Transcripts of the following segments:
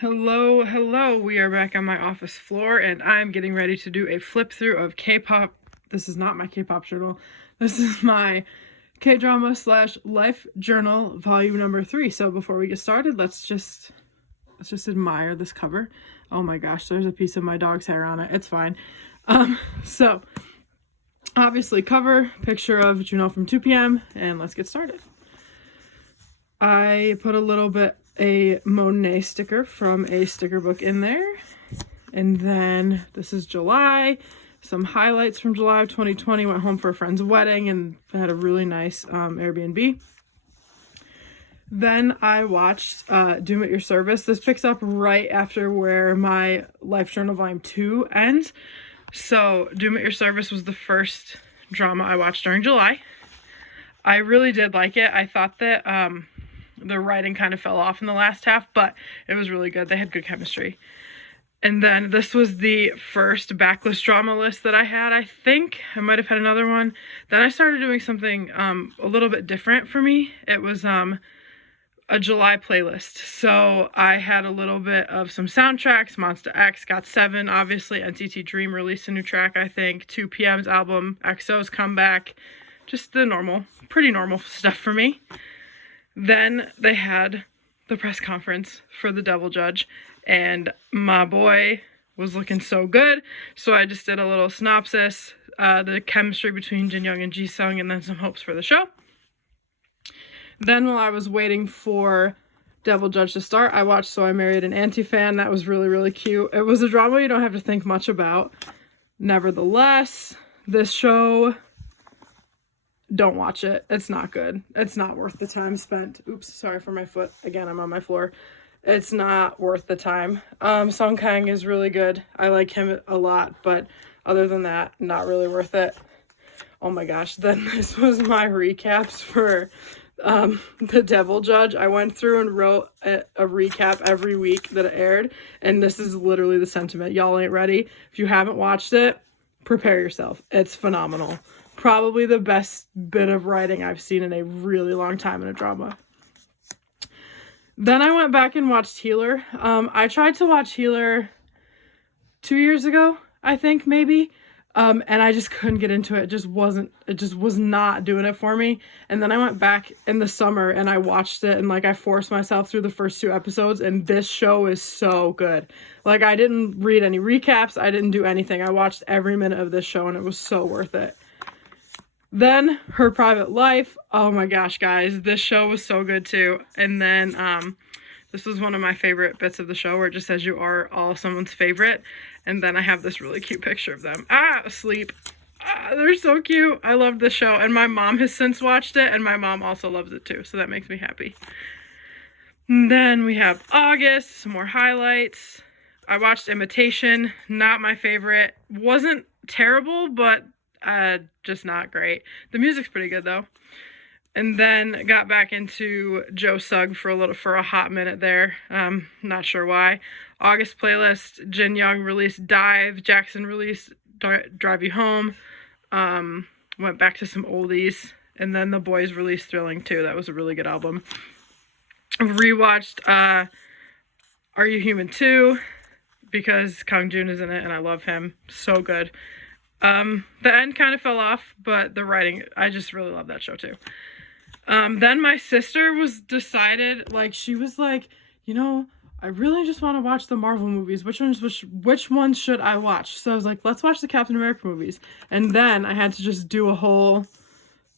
Hello, hello. We are back on my office floor and I'm getting ready to do a flip through of K-pop. This is not my K-pop journal. This is my K-drama / life journal volume number 3. So before we get started, let's just admire this cover. Oh my gosh, there's a piece of my dog's hair on it. It's fine. So obviously cover, picture of Juno from 2PM, and let's get started. I put a Monet sticker from a sticker book in there. And then this is July. Some highlights from July of 2020. Went home for a friend's wedding and had a really nice Airbnb. Then I watched Doom at Your Service. This picks up right after where my Life Journal Volume 2 ends. So Doom at Your Service was the first drama I watched during July. I really did like it. I thought that the writing kind of fell off in the last half, but it was really good. They had good chemistry. And then this was the first backlist drama list that I had, I think. I might have had another one. Then I started doing something a little bit different for me. It was a July playlist. So I had a little bit of some soundtracks. Monsta X, GOT7, obviously. NCT Dream released a new track, I think. 2PM's album, EXO's comeback. Just the normal, pretty normal stuff for me. Then they had the press conference for The Devil Judge, and my boy was looking so good, so I just did a little synopsis, the chemistry between Jin Young and Jisung, and then some hopes for the show. Then while I was waiting for Devil Judge to start, I watched So I Married an Anti-Fan. That was really, really cute. It was a drama you don't have to think much about. Nevertheless, this show... don't watch it. It's not good. It's not worth the time spent. Oops, sorry for my foot. Again, I'm on my floor. It's not worth the time. Song Kang is really good. I like him a lot, but other than that, not really worth it. Oh my gosh, then this was my recaps for The Devil Judge. I went through and wrote a recap every week that it aired, and this is literally the sentiment. Y'all ain't ready. If you haven't watched it, prepare yourself. It's phenomenal. Probably the best bit of writing I've seen in a really long time in a drama. Then I went back and watched Healer. I tried to watch Healer 2 years ago, I think, maybe. And I just couldn't get into it. It just was not doing it for me. And then I went back in the summer and I watched it, and I forced myself through the first 2 episodes, and this show is so good. I didn't read any recaps. I didn't do anything. I watched every minute of this show and it was so worth it. Then Her Private Life. Oh my gosh, guys, this show was so good too. And then this was one of my favorite bits of the show where it just says you are all someone's favorite. And then I have this really cute picture of them asleep. They're so cute. I love this show, and my mom has since watched it, and my mom also loves it too, so that makes me happy. And then we have August, some more highlights. I watched Imitation. Not my favorite. Wasn't terrible, but just not great. The music's pretty good though. And then got back into Joe Sugg for a hot minute there. Not sure why. August playlist. Jin Young released Dive. Jackson released Drive You Home. Went back to some oldies. And then the boys released Thrilling too. That was a really good album. Rewatched Are You Human 2 because Kang Joon is in it and I love him. So good. The end kind of fell off, but the writing, I just really love that show too. Then my sister decided, she was like, I really just want to watch the Marvel movies. Which ones should I watch? So I was like, let's watch the Captain America movies. And then I had to just do a whole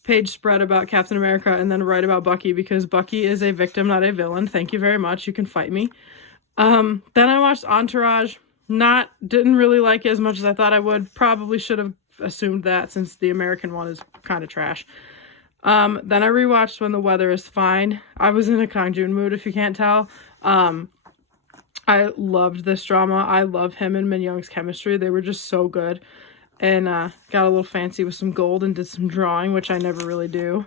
page spread about Captain America and then write about Bucky, because Bucky is a victim, not a villain. Thank you very much. You can fight me. Then I watched Entourage. Didn't really like it as much as I thought I would. Probably should have assumed that, since the American one is kind of trash. Then I rewatched When the Weather is Fine. I was in a Kang Joon mood, if you can't tell. I loved this drama. I love him and Min Young's chemistry. They were just so good. And got a little fancy with some gold and did some drawing, which I never really do.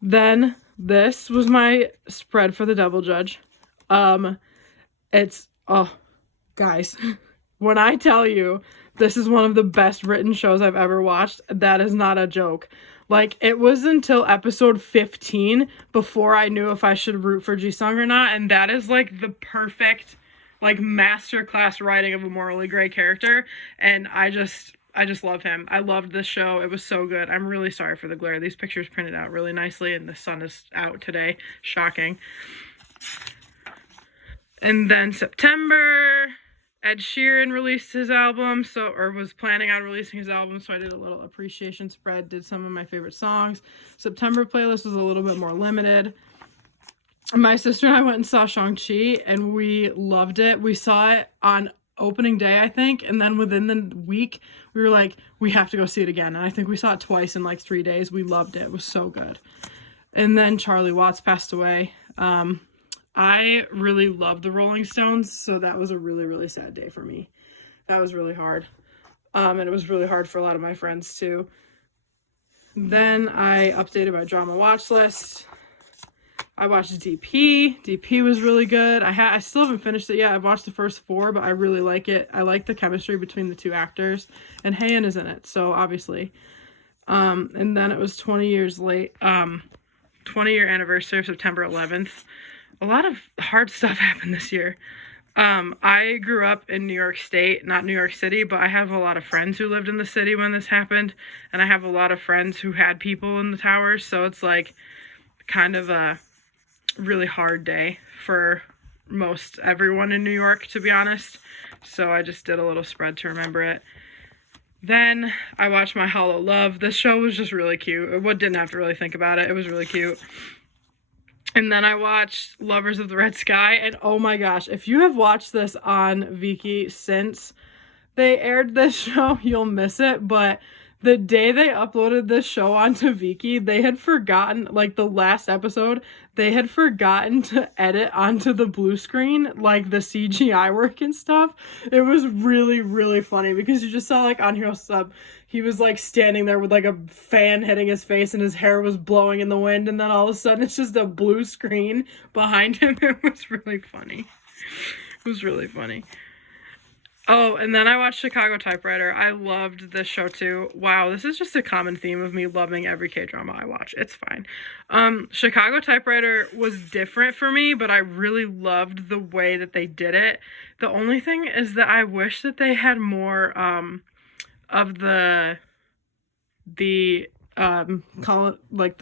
Then this was my spread for The Devil Judge. Guys, when I tell you this is one of the best written shows I've ever watched, that is not a joke. It was until episode 15 before I knew if I should root for Jisung or not, and that is the perfect like masterclass writing of a morally gray character, and I just love him. I loved this show. It was so good. I'm really sorry for the glare. These pictures printed out really nicely, and the sun is out today. Shocking. And then September, Ed Sheeran released his album, or was planning on releasing his album, so I did a little appreciation spread, did some of my favorite songs. September playlist was a little bit more limited. My sister and I went and saw Shang-Chi, and we loved it. We saw it on opening day, I think, and then within the week, we were like, we have to go see it again. And I think we saw it twice in like 3 days. We loved it. It was so good. And then Charlie Watts passed away. I really loved the Rolling Stones, so that was a really, really sad day for me. That was really hard. And it was really hard for a lot of my friends too. Then I updated my drama watch list. I watched DP. DP was really good. I still haven't finished it yet. I've watched the first 4, but I really like it. I like the chemistry between the 2 actors, and Hayan is in it, so obviously. And then it was 20 years late. 20-year anniversary of September 11th. A lot of hard stuff happened this year. I grew up in New York State, not New York City, but I have a lot of friends who lived in the city when this happened, and I have a lot of friends who had people in the towers, so it's like kind of a really hard day for most everyone in New York, to be honest. So I just did a little spread to remember it. Then I watched My Hollow Love. This show was just really cute. I didn't have to really think about it. It was really cute. And then I watched Lovers of the Red Sky, and oh my gosh, if you have watched this on Viki since they aired this show, you'll miss it, but the day they uploaded this show onto Viki, they had forgotten, like the last episode, they had forgotten to edit onto the blue screen, like the CGI work and stuff. It was really, really funny because you just saw like on Hero Sub, he was like standing there with like a fan hitting his face and his hair was blowing in the wind, and then all of a sudden it's just a blue screen behind him. It was really funny. It was really funny. Oh, and then I watched Chicago Typewriter. I loved this show too. Wow, this is just a common theme of me loving every K-drama I watch. It's fine. Chicago Typewriter was different for me, but I really loved the way that they did it. The only thing is that I wish that they had more of the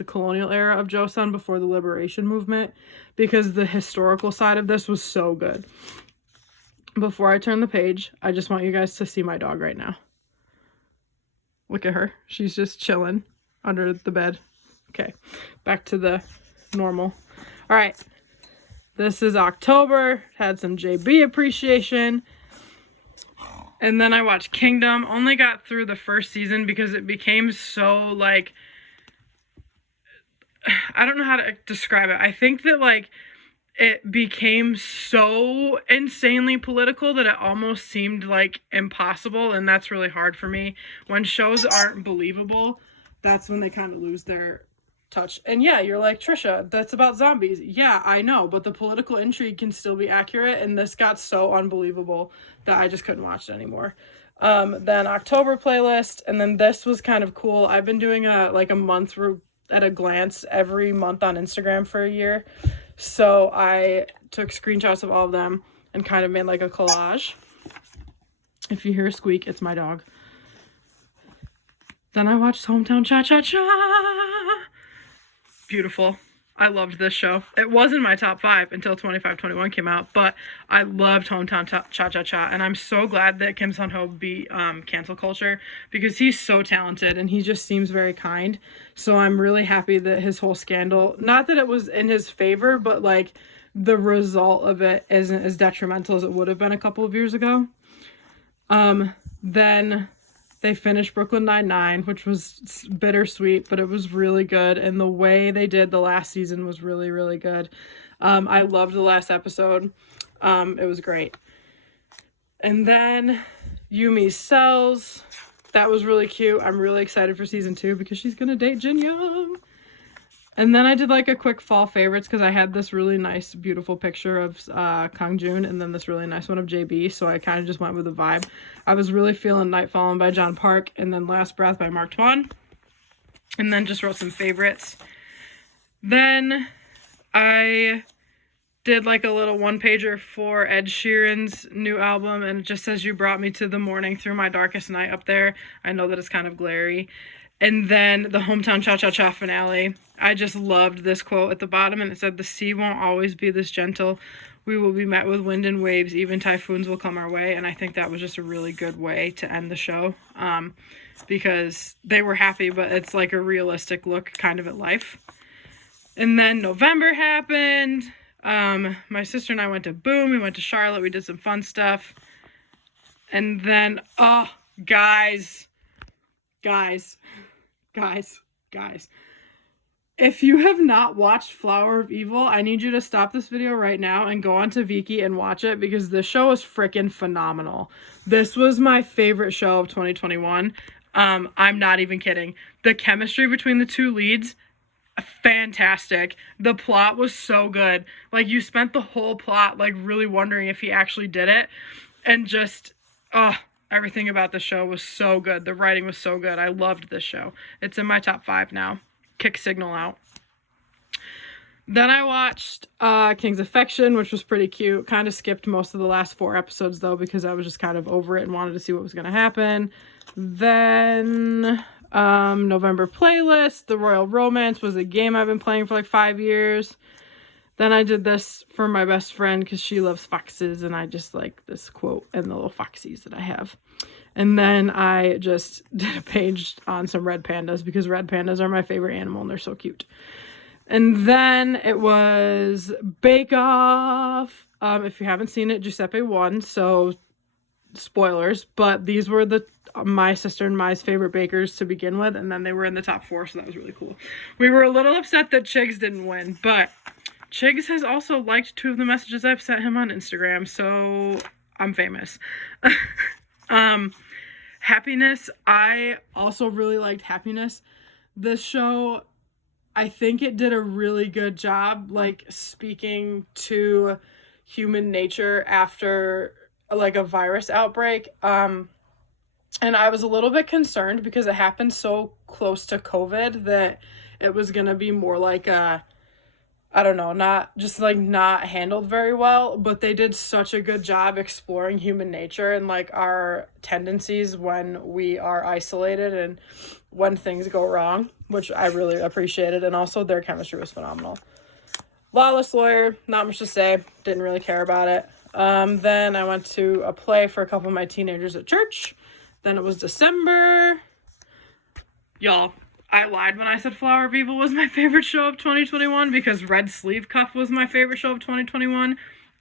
colonial era of Joseon before the liberation movement, because the historical side of this was so good. Before I turn the page, I just want you guys to see my dog right now. Look at her. She's just chilling under the bed. Okay, back to the normal. All right, this is October. Had some JB appreciation. And then I watched Kingdom. Only got through the first season because it became so, like, I don't know how to describe it. I think that, like, it became so insanely political that it almost seemed like impossible, and that's really hard for me. When shows aren't believable, that's when they kind of lose their touch. And yeah, you're like, Trisha, that's about zombies. Yeah, I know, but the political intrigue can still be accurate, and this got so unbelievable that I just couldn't watch it anymore. Then October playlist, and then this was kind of cool. I've been doing a month at a glance every month on Instagram for a year. So I took screenshots of all of them and kind of made like a collage. If you hear a squeak, it's my dog. Then I watched Hometown Cha-Cha-Cha. Beautiful. I loved this show. It wasn't my top 5 until 25-21 came out, but I loved Hometown Cha-Cha-Cha, and I'm so glad that Kim Sun-ho beat cancel culture, because he's so talented and he just seems very kind. So I'm really happy that his whole scandal, not that it was in his favor, but like the result of it isn't as detrimental as it would have been a couple of years ago. Then they finished Brooklyn Nine-Nine, which was bittersweet, but it was really good. And the way they did the last season was really, really good. I loved the last episode. It was great. And then Yumi's Cells. That was really cute. I'm really excited for season 2 because she's going to date Jin Young. And then I did like a quick fall favorites because I had this really nice, beautiful picture of Kang Joon and then this really nice one of JB. So I kind of just went with the vibe. I was really feeling Night Fallen by John Park and then Last Breath by Mark Twain. And then just wrote some favorites. Then I did like a little one-pager for Ed Sheeran's new album, and it just says, "You brought me to the morning through my darkest night" up there. I know that it's kind of glary. And then the Hometown Cha-Cha-Cha finale. I just loved this quote at the bottom, and it said, "The sea won't always be this gentle. We will be met with wind and waves. Even typhoons will come our way." And I think that was just a really good way to end the show, because they were happy, but it's like a realistic look kind of at life. And then November happened. My sister and I went to Boom. We went to Charlotte. We did some fun stuff. And then, oh, guys. If you have not watched Flower of Evil, I need you to stop this video right now and go onto Viki and watch it, because this show is freaking phenomenal. This was my favorite show of 2021. I'm not even kidding. The chemistry between the two leads, fantastic. The plot was so good. Like, you spent the whole plot like really wondering if he actually did it, and just everything about the show was so good. The writing was so good. I loved this show. It's in my top 5 now. Kick Signal out. Then I watched King's Affection, which was pretty cute. Kind of skipped most of the last 4 episodes though, because I was just kind of over it and wanted to see what was going to happen. Then November playlist, The Royal Romance was a game I've been playing for like 5 years. Then I did this for my best friend because she loves foxes, and I just like this quote and the little foxies that I have. And then I just did a page on some red pandas, because red pandas are my favorite animal and they're so cute. And then it was Bake Off. If you haven't seen it, Giuseppe won, so spoilers, but these were my sister and my favorite bakers to begin with, and then they were in the top 4, so that was really cool. We were a little upset that Chigs didn't win, but Chigs has also liked 2 of the messages I've sent him on Instagram, so I'm famous. Happiness, I also really liked Happiness. This show, I think it did a really good job, like, speaking to human nature after like a virus outbreak. And I was a little bit concerned because it happened so close to COVID that it was gonna be more like I don't know, not handled very well, but they did such a good job exploring human nature and like our tendencies when we are isolated and when things go wrong, which I really appreciated. And also their chemistry was phenomenal. Lawless Lawyer, not much to say, didn't really care about it. Then I went to a play for a couple of my teenagers at church. Then it was December. Y'all, I lied when I said Flower of Evil was my favorite show of 2021, because Red Sleeve Cuff was my favorite show of 2021.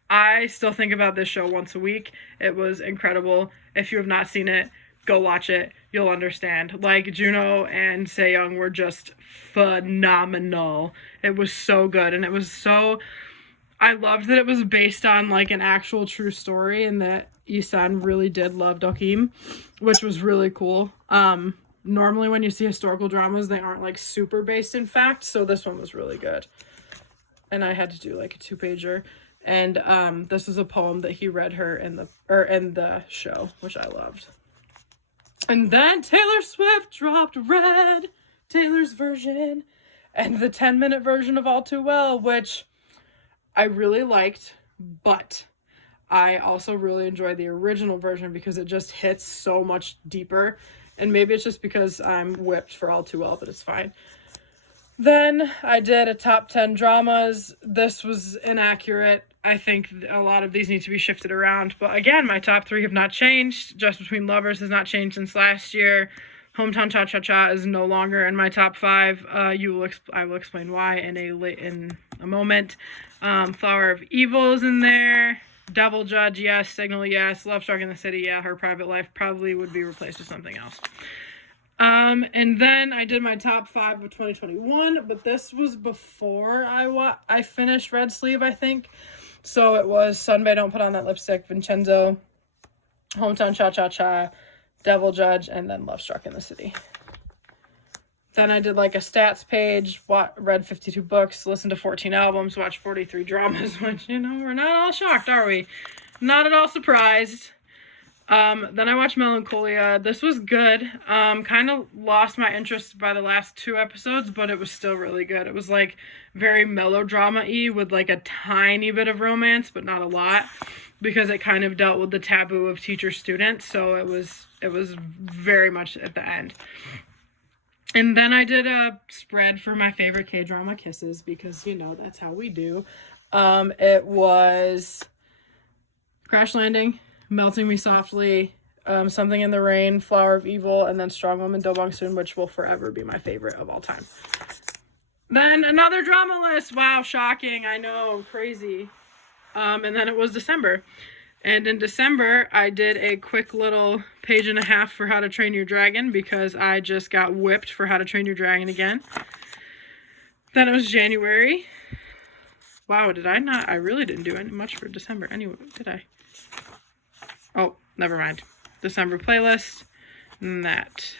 I still think about this show once a week. It was incredible. If you have not seen it, go watch it. You'll understand. Like, Juno and Sejong were just phenomenal. It was so good, and it was so... I loved that it was based on like an actual true story, and that Isan really did love Dokim, which was really cool. Normally when you see historical dramas, they aren't like super based in fact, so this one was really good. And I had to do like a 2-pager, and this is a poem that he read her in the show, which I loved. And then Taylor Swift dropped Red, Taylor's version, and the 10-minute version of All Too Well, which I really liked, but I also really enjoy the original version because it just hits so much deeper. And maybe it's just because I'm whipped for All Too Well, but it's fine. Then I did a top 10 dramas. This was inaccurate. I think a lot of these need to be shifted around. But again, my top 3 have not changed. Just Between Lovers has not changed since last year. Hometown Cha-Cha-Cha is no longer in my top 5. I will explain why in a moment. Flower of Evil is in there. Devil Judge, yes. Signal, yes. Love Struck in the City, yeah. Her Private Life probably would be replaced with something else. And then I did my top 5 of 2021, but this was before I finished Red Sleeve, I think. So it was Sunbae, Don't Put On That Lipstick, Vincenzo, Hometown Cha-Cha-Cha, Devil Judge, and then Love Struck in the City. Then I did like a stats page, read 52 books, listened to 14 albums, watched 43 dramas, which, we're not all shocked, are we? Not at all surprised. Then I watched Melancholia. This was good. Kind of lost my interest by the last 2 episodes, but it was still really good. It was like very melodrama-y with like a tiny bit of romance, but not a lot, because it kind of dealt with the taboo of teacher-student, so it was very much at the end. And then I did a spread for my favorite K-drama, Kisses, because, you know, that's how we do. It was Crash Landing, Melting Me Softly, Something in the Rain, Flower of Evil, and then Strong Woman, Do Bong Soon, which will forever be my favorite of all time. Then another drama list. Wow, shocking. I know, crazy. And then it was December. And in December, I did a quick little 1.5 pages for How to Train Your Dragon, because I just got whipped for How to Train Your Dragon again. Then it was January. Wow, did I not? I really didn't do any much for December. Anyway, did I? Oh, never mind. December playlist. And that.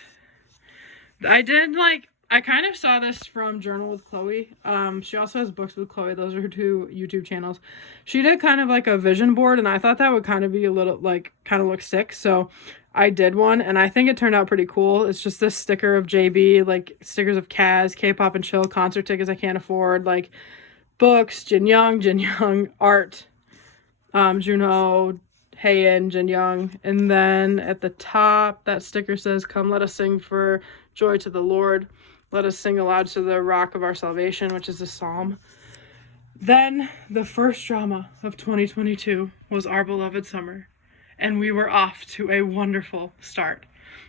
I did, like, I kind of saw this from Journal with Chloe. She also has Books with Chloe. Those are her 2 YouTube channels. She did kind of like a vision board, and I thought that would kind of be a little, like, kind of look sick. So I did one, and I think it turned out pretty cool. It's just this sticker of JB, like stickers of Kaz, K-pop and chill, concert tickets I can't afford, like books, Jin Young, art, Junho, Haein, Jin Young. And then at the top, that sticker says, "Come, let us sing for joy to the Lord. Let us sing aloud to the rock of our salvation," which is a psalm. Then the first drama of 2022 was Our Beloved Summer. And we were off to a wonderful start,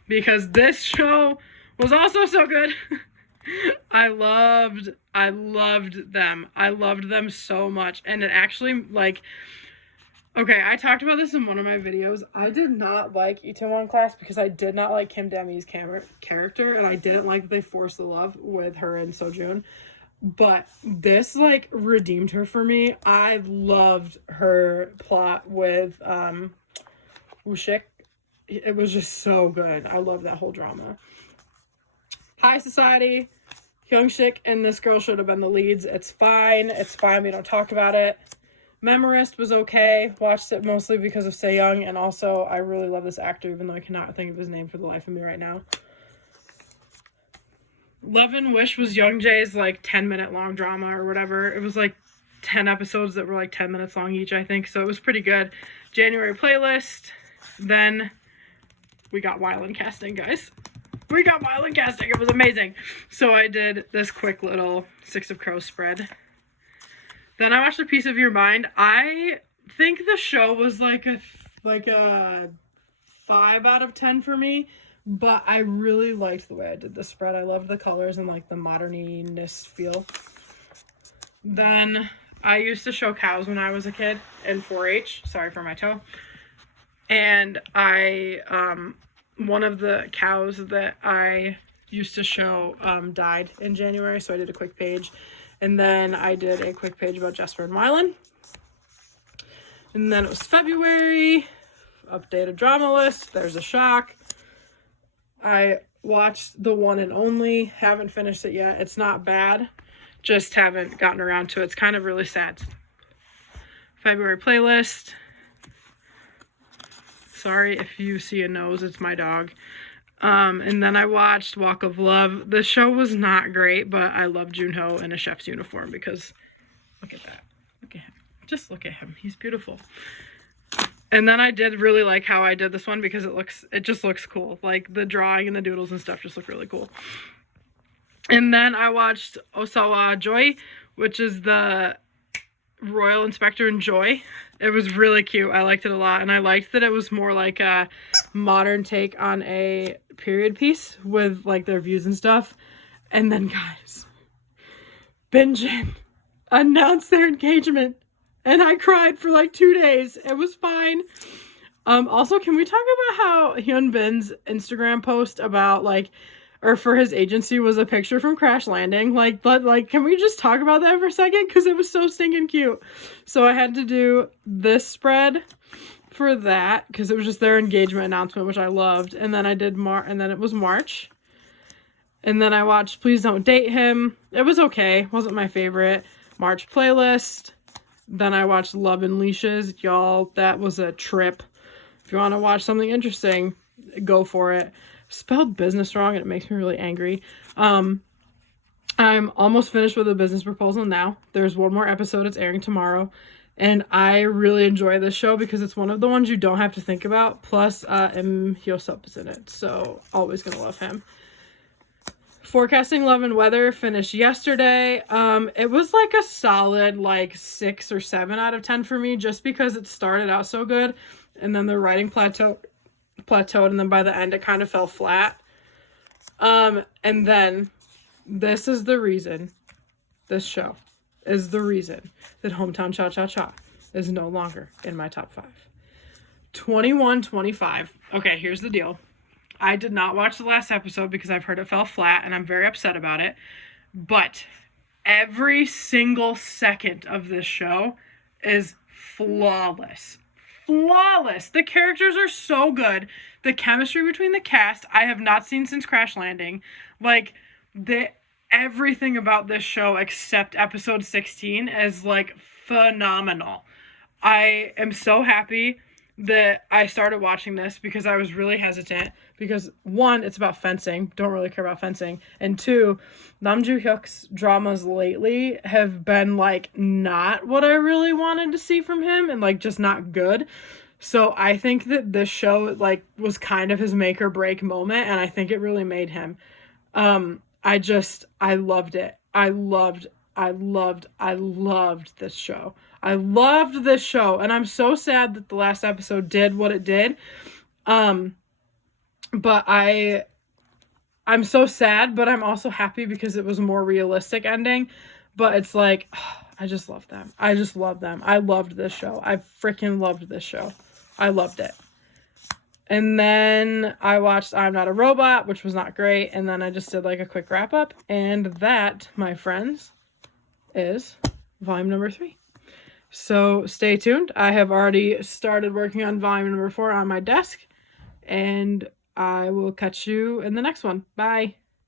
because this show was also so good. I loved them. I loved them so much. And it actually, like, okay, I talked about this in one of my videos. I did not like Itaewon Class because I did not like Kim Demi's character, and I didn't like that they forced the love with her and Sojun. But this, like, redeemed her for me. I loved her plot with Woo-shik. It was just so good. I love that whole drama. High Society, Hyung-shik and this girl should have been the leads. It's fine. It's fine. We don't talk about it. Memorist was okay. Watched it mostly because of Seo-young, and also I really love this actor, even though I cannot think of his name for the life of me right now. Love and Wish was Youngjae's like 10-minute long drama or whatever. It was like 10 episodes that were like 10 minutes long each, I think, so it was pretty good. January playlist. Then we got Wyland casting, guys. We got Wyland casting. It was amazing. So I did this quick little Six of Crows spread. Then I watched A Piece of Your Mind. I think the show was like a 5 out of 10 for me, but I really liked the way I did the spread. I loved the colors and like the moderniness feel. Then I used to show cows when I was a kid in 4-H. Sorry for my toe. And one of the cows that I used to show died in January, so I did a quick page. And then I did a quick page about Jesper and Wyland. And then it was February. Updated drama list. There's a shock. I watched The One and Only. Haven't finished it yet. It's not bad. Just haven't gotten around to it. It's kind of really sad. February playlist. Sorry if you see a nose. It's my dog. And then I watched Walk of Love. The show was not great, but I love Junho in a chef's uniform because look at that. Look at him. Just look at him. He's beautiful. And then I did really like how I did this one because it just looks cool. Like the drawing and the doodles and stuff just look really cool. And then I watched Osawa Joy, which is the Royal Inspector in Joy. It was really cute. I liked it a lot, and I liked that it was more like a modern take on a period piece with like their views and stuff. And then guys, Binjin announced their engagement, and I cried for like 2 days. It was fine. Also, can we talk about how Hyun Bin's Instagram post about or for his agency was a picture from Crash Landing? Can we just talk about that for a second? Because it was so stinking cute. So I had to do this spread for that because it was just their engagement announcement, which I loved. And then I did and then it was March. And then I watched Please Don't Date Him. It was okay. Wasn't my favorite. March playlist. Then I watched Love and Leashes. Y'all, that was a trip. If you want to watch something interesting, go for it. Spelled business wrong and it makes me really angry. I'm almost finished with A Business Proposal now. There's one more episode. It's airing tomorrow. And I really enjoy this show because it's one of the ones you don't have to think about. Plus, Im Hyo-sup is in it. So, always gonna love him. Forecasting Love and Weather finished yesterday. It was like a solid 6 or 7 out of 10 for me just because it started out so good. And then the writing plateaued. And then by the end, it kind of fell flat. And then this is the reason. This show is the reason that Hometown Cha Cha Cha is no longer in my top 5. 21-25. Okay, here's the deal. I did not watch the last episode because I've heard it fell flat and I'm very upset about it. But every single second of this show is flawless. Flawless. The characters are so good. The chemistry between the cast I have not seen since Crash Landing. Everything about this show except episode 16 is phenomenal. I am so happy that I started watching this because I was really hesitant because 1, it's about fencing. Don't really care about fencing. And 2, Nam Joo-hyuk's dramas lately have been not what I really wanted to see from him and just not good. So I think that this show was kind of his make or break moment and I think it really made him. I loved it. I loved this show. I loved this show. And I'm so sad that the last episode did what it did. But I'm so sad, but I'm also happy because it was a more realistic ending. But it's I just love them. I just love them. I loved this show. I freaking loved this show. I loved it. And then I watched I'm Not a Robot, which was not great. And then I just did a quick wrap up. And that, my friends, is volume number 3. So stay tuned. I have already started working on volume number 4 on my desk. And I will catch you in the next one. Bye.